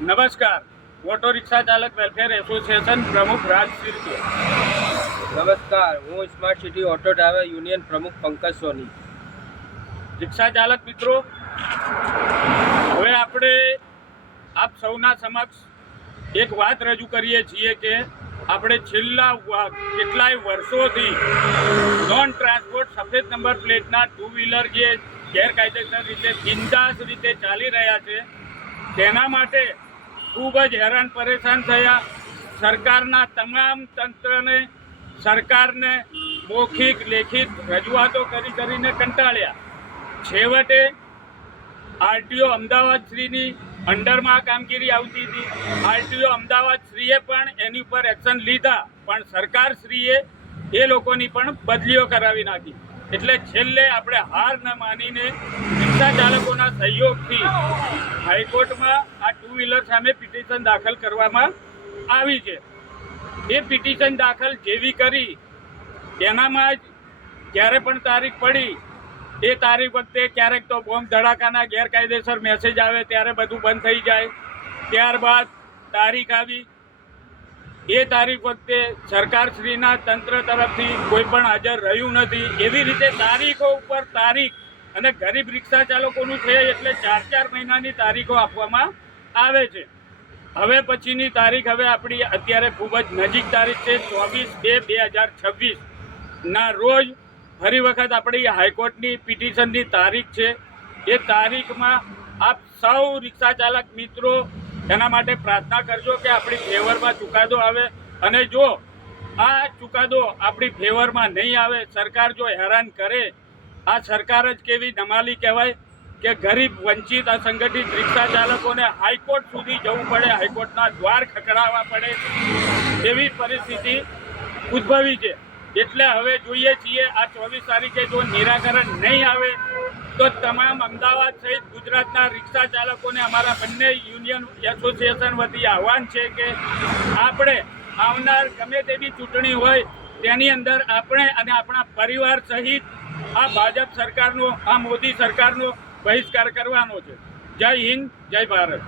નમસ્કાર. Auto rickshaw ચાલક welfare association પ્રમુખ રાજ સિરકે. નમસ્કાર, હું smart city auto driver union પ્રમુખ પંકજ સોની. રિક્ષા ચાલક મિત્રો, હવે આપણે આપ સૌના સમક્ષ એક વાત રજૂ કરીએ છીએ કે આપણે છેલ્લા કેટલાય વર્ષોથી નોન ટ્રાન્સપોર્ટ સફેદ નંબર પ્લેટના ટુ વ્હીલર જે ગેરકાયદેસર રીતે બિંદાસ રીતે ચાલી રહ્યા છે તેના માટે ખૂબ જ હેરાન પરેશાન થયા. સરકારના તમામ તંત્રને સરકારને મૌખિક લેખિત રજૂઆતો કરીને કંટાળ્યા. છેવટે આરટીઓ અમદાવાદ શ્રીની અંડરમાં કામગીરી આવતી હતી. આરટીઓ અમદાવાદ શ્રીએ પણ એની ઉપર એક્શન લીધા, પણ સરકાર શ્રીએ એ લોકોની પણ બદલીઓ કરાવી નાખી. એટલે છેલ્લે આપણે હાર ન માનીને રિક્ષા ચાલકોના સહયોગથી હાઈકોર્ટમાં આ ટુ વ્હીલર સામે પિટિશન દાખલ કરવામાં આવી છે. એ પિટિશન દાખલ જેવી કરી એનામાં જ જ્યારે પણ તારીખ પડી એ તારીખ વખતે ક્યારેક તો બોમ્બ ધડાકાના ગેરકાયદેસર મેસેજ આવે ત્યારે બધું બંધ થઈ જાય. ત્યારબાદ તારીખ આવી, એ તારીખ વખતે સરકારશ્રીના તંત્ર તરફથી કોઈ પણ હાજર રહ્યું નથી. એવી રીતે તારીખો ઉપર તારીખ, અને ગરીબ રિક્ષા ચાલકોનું છે એટલે 4-4 મહિનાની તારીખો આપવામાં આવે છે. હવે પછીની તારીખ હવે આપણી અત્યારે ખૂબ જ નજીક તારીખ છે 24/2/2026ના રોજ ફરી વખત આપણી હાઈકોર્ટની પિટિશનની તારીખ છે. એ તારીખમાં આપ સૌ રિક્ષા ચાલક મિત્રો એના માટે પ્રાર્થના કરજો કે આપણી ફેવરમાં ચુકાદો આવે. અને જો આ ચુકાદો આપણી ફેવરમાં નહીં આવે, સરકાર જો હેરાન કરે, આ સરકાર જ કેવી નમાલી કહેવાય કે ગરીબ વંચિત અસંગઠિત રિક્ષા ચાલકોને હાઈકોર્ટ સુધી જવું પડે, હાઈકોર્ટના દ્વાર ખખડાવવા પડે, એવી પરિસ્થિતિ ઉદ્ભવી છે. એટલે હવે જોઈએ છીએ આ 24 તારીખે જો નિરાકરણ નહીં આવે તો તમામ અમદાવાદ સહિત ગુજરાતના રિક્ષા ચાલકોને અમારા બંને યુનિયન એસોસિએશન વતી આહવાન છે કે આપણે આવનાર ગમે તેવી ચૂંટણી હોય તેની અંદર આપણે અને આપણા પરિવાર સહિત આ ભાજપ સરકારનો, આ મોદી સરકારનો બહિષ્કાર કરવાનો છે. જય હિન્દ, જય ભારત.